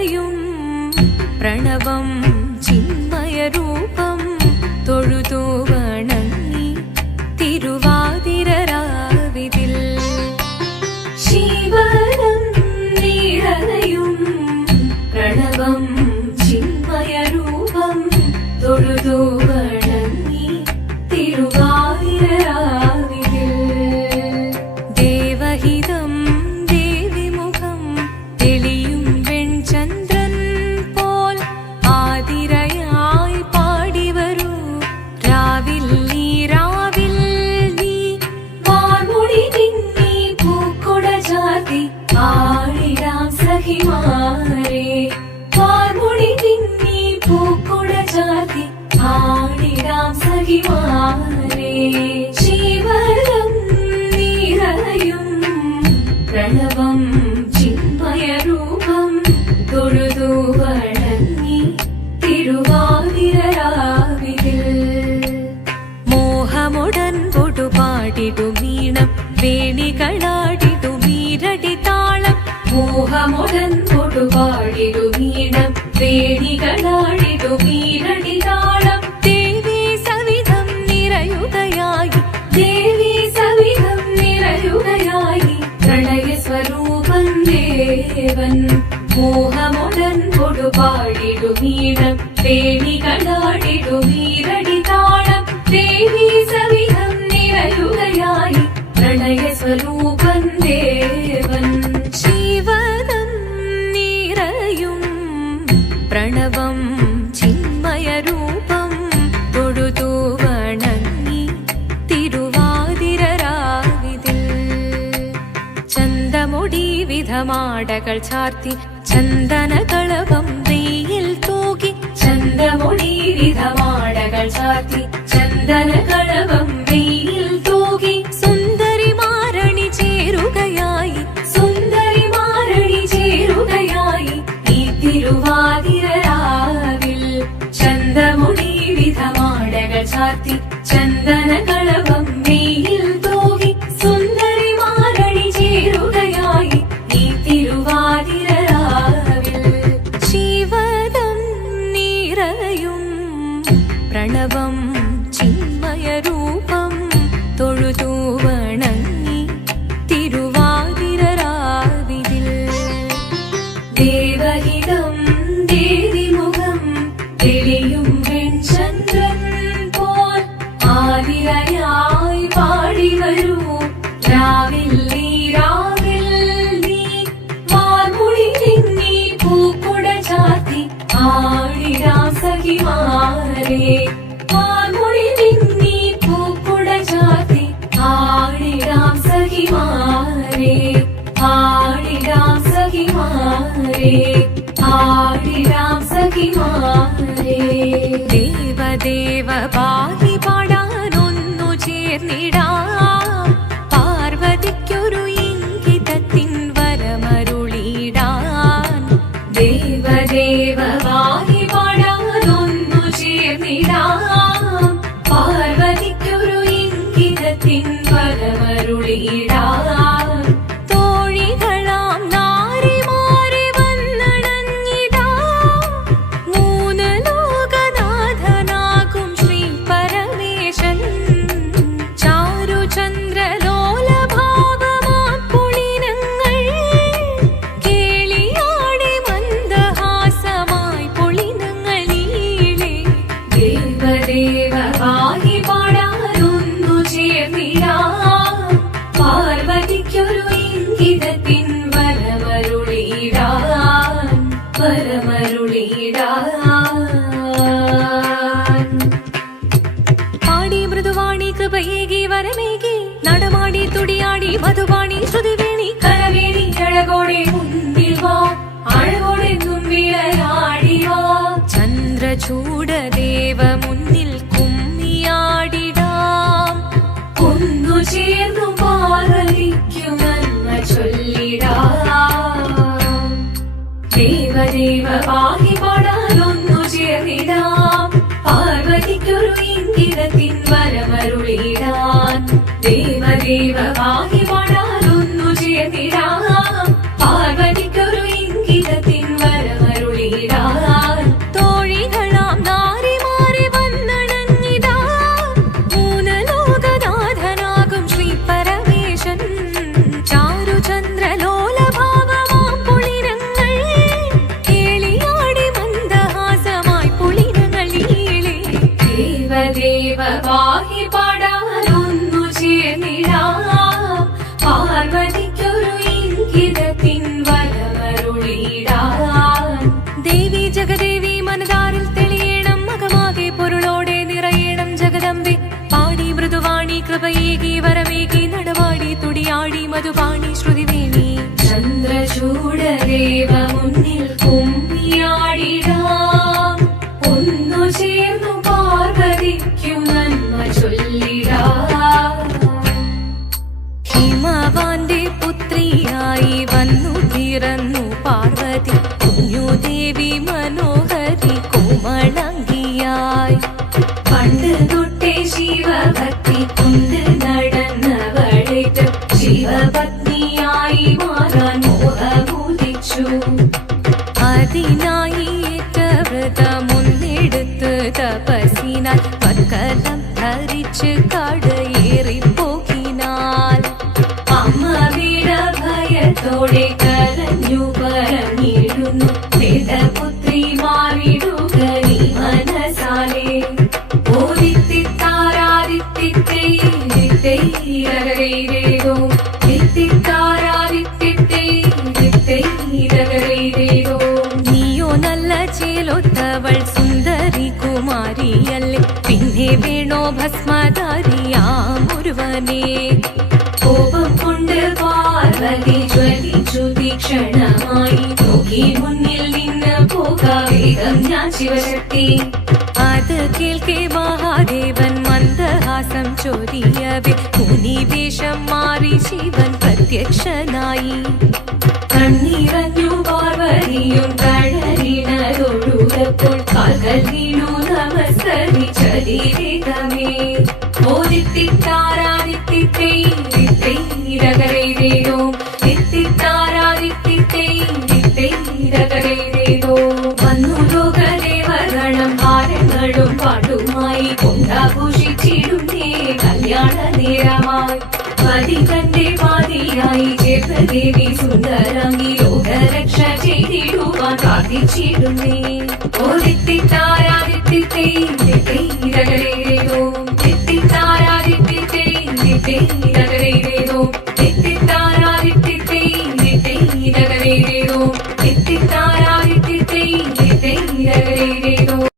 നിറയും പ്രണവം ചിന്മയരൂപം തൊഴുതു വണങ്ങി തിരുവാതിരരാവിതിൽ ശിവനം നിറയും പ്രണവം ചിന്മയരൂപം തൊഴുതു വണങ്ങി തിരുവാതിരരാവിതിൽ ദേവഹിതം ദേവിമുഖം തെളിയും വെൺചന്ദ്രൻ പോൽ ആതിരയായി പാടിവരൂ രാവിൽ നീ വാർമുടി തിന്നി പൂക്കുട ചാർത്തി ആടിടാം സഖിമാരെ വാർമുടി തിന്നി പൂക്കുട ചാർത്തി ആടിടാം സഖിമാരെ ശിവനം നിറയും പ്രണവം ചിന്മയരൂപം തൊഴുതു വണങ്ങി തിരുവാതിരരാവിതിൽ മോഹമുടൻ പൊടുപാടിടുമീണം വേണികളാടിടുമീരടി താളം മോഹമുടൻ പൊടുപാടിടുമീണം വേണികളാടിടുമീരടി താളം ദേവി സവിധം നിറയുകയായി ദേവി സവിധം നിറയുകയായി പ്രണയ സ്വരൂപൻ ദേവൻ മോഹമുടൻ പൊടുപാടിടുമീണം വേണികളാടിടുമീരടി താളം ദേവി സവിധം നിറയുകയായി പ്രണയ സ്വരൂപൻ ദേവൻ ശിവനം നിറയും പ്രണവം ചിന്മയരൂപം തൊഴുതു വണങ്ങി തിരുവാതിരരാവിതിൽ ചന്തമുടി വിധമാടകൾ ചാർത്തി ചന്ദനകളവം വെയിൽ തൂകി ചന്തമുടി വിധമാടകൾ ചാർത്തി ചന്ദനകളവം വെയിൽ തൂകി സുന്ദരിമാരണി ചേരുകയായി സുന്ദരിമാരണി ചേരുകയായി ഈ തിരുവാതിരരാവിൽ ചന്തമുടി വിധമാടകൾ ചാർത്തി ചന്ദനകളവം വെയിൽ തൂകി സുന്ദരിമാരണി ചേരുകയായി ഈ തിരുവാതിരരാവിൽ ശിവനം നിറയും പ്രണവം ചിന്മയരൂപം തൊഴുതു വണങ്ങി തിരുവാതിരരാവിതിൽ ദേവഹിതം ദേവിമുഖം തെളിയും വെൺചന്ദ്രൻ പോൽ ആതിരയായി പാടിവരൂ രാവിൽ നീ വാർമുടി തിന്നി പൂക്കുട ചാർത്തി ആടിടാം സഖിമാരെ വാർമുടി തിന്നി പൂക്കുട ചാർത്തി ആടിടാം സഖിമാരെ ആടിടാം സഖിമാരെ ആടിടാം സഖിമാരെ ദേവദേവ പാഹി പാടാനൊന്നു ചേർന്നിടാം പാർവതിക്കൊരു ഇംഗിതത്തിൻ വരമരുളിടാൻ ദേവദേവ പാഹി പാടാനൊന്നു ചേർന്നിടാം പാർവതിക്കൊരു ഇംഗിതത്തിൻ വരമരുളിടാൻ തോഴികളാം നാരിമാരെ വന്നടഞ്ഞിടാം മൂന്ന് ലോകനാഥനാകും ശ്രീ പരമേശൻ ചാരുചന്ദ്രലോലഭാവമാം പുളിനങ്ങൾ കേളിയാടി മന്ദഹാസമായി പുളിനങ്ങൾ നീളെ ദേവദേവ പാഹി പാടാനൊന്നു ചേർന്നിടാം പാർവതിക്കൊരു ഇംഗിതത്തിൻ വരമരുളിടാൻ പാടി മൃദുവാണി കൃപയേകി വരമേകി നടമാടി തുടിയാടി മധുവാണി ശ്രുതിവേണി കരവേണി അഴകോടെ മുൻപിൽ വാ അഴകോടെ തുമ്പിളയാടി വാ ചന്ദ്രചൂഡദേവ മുന്നിൽ കുമ്മിയാടിടാം ഒന്നു ചേർന്നു പാർവതിക്കു നന്മ ചൊല്ലിടാം ദേവദേവ പാഹി പാടാനൊന്നു ചേർന്നിടാം പാർവതിക്കൊരു ഇംഗിതത്തിൻ വരമരുളിടാൻ ദേവദേവ പാഹി പാടാനൊന്നു ചേർന്നിടാം പാർവതിക്കൊരു ഇംഗിതത്തിൻ വരമരുളിടാൻ കുമ്മിയാടി മധുപാണി ശ്രുതിവേണി ചന്ദ്രചൂഡദേവ മുന്നിൽ കുമ്മിയാടിടാം ഒന്നു ചേർന്നു പാർവതിക്കു നന്മ ചൊല്ലിടാം ഹിമവാന്റെ പുത്രിയായി വന്നു പിറന്നു പാർവതി കുഞ്ഞുദേവി മനോഹരി കോമളങ്കിയായി പണ്ട് തൊട്ടേ ശിവഭക്തി കൊണ്ട് നടന്നവളേറ്റ് ശിവപത്നിയായി മാറാൻ മോഹമുദിച്ചു അതിനായി ഏറ്റ വ്രതമൊന്നെടുത്ത് തപസ്സിനാൽ മക്കലം ധരിച്ച് കടയേറിപ്പോകിനാൽ അമ്മ വീട ഭയത്തോടെ കരഞ്ഞു പറഞ്ഞിടുന്നു വേദപുത്രി മാറിടുക നീ മനസാലേ ഓദിത്തിത്താരാദിത്തിത്തേരോ തിത്തിത്താരാദിത്തിത്തേരോ നീയോ നല്ല ചേലൊത്തവൾ സുന്ദരി കുമാരിയല്ലേ പിന്നെ വേണോ ഭസ്മധാരിയാമൊരുവനെ കോപം കൊണ്ട് പാർവതി ജ്വലിച്ചു തീക്ഷണമായി നോക്കി മുന്നിൽ നിന്ന് പോകാവേഗം ഞാൻ ശിവശക്തി അത് കേൾക്കെ മഹാദേവൻ മന്ദഹാസം ചൊരിയവേ മുനിവേഷം മാറി ശിവൻ പ്രത്യക്ഷനായി കണ്ണീറഞ്ഞു പാർവതിയും കഴലിനതൊഴുകപ്പോൾ കാൽകൾ വീണു നമസ്കരിച്ചതിരേകമേ ഓദിത്തിത്താരാദിത്തിത്തേരോ തിത്തിത്താരാദിത്തിത്തേരോ വന്നു ലോകദേവഗണം ഹാരങ്ങളും പാട്ടുമായി കൊണ്ടാഘോഷിച്ചിടുന്നേ കല്യാണ നേരമായി പതി തന്റെ പാതിയായി ചേർത്ത ദേവി സുന്ദരാംഗി ലോകരക്ഷ ചെയ്തിടുവാൻ പ്രാർത്ഥിച്ചിടുന്നേ ഓദിത്തിത്താരാദിത്തിത്തേരോ തിത്തിത്താരാദിത്തിത്തേരോ തിത്തിത്താരാദിത്തിത്തേരോ തിത്തിത്താരാദിത്തിത്തേരോ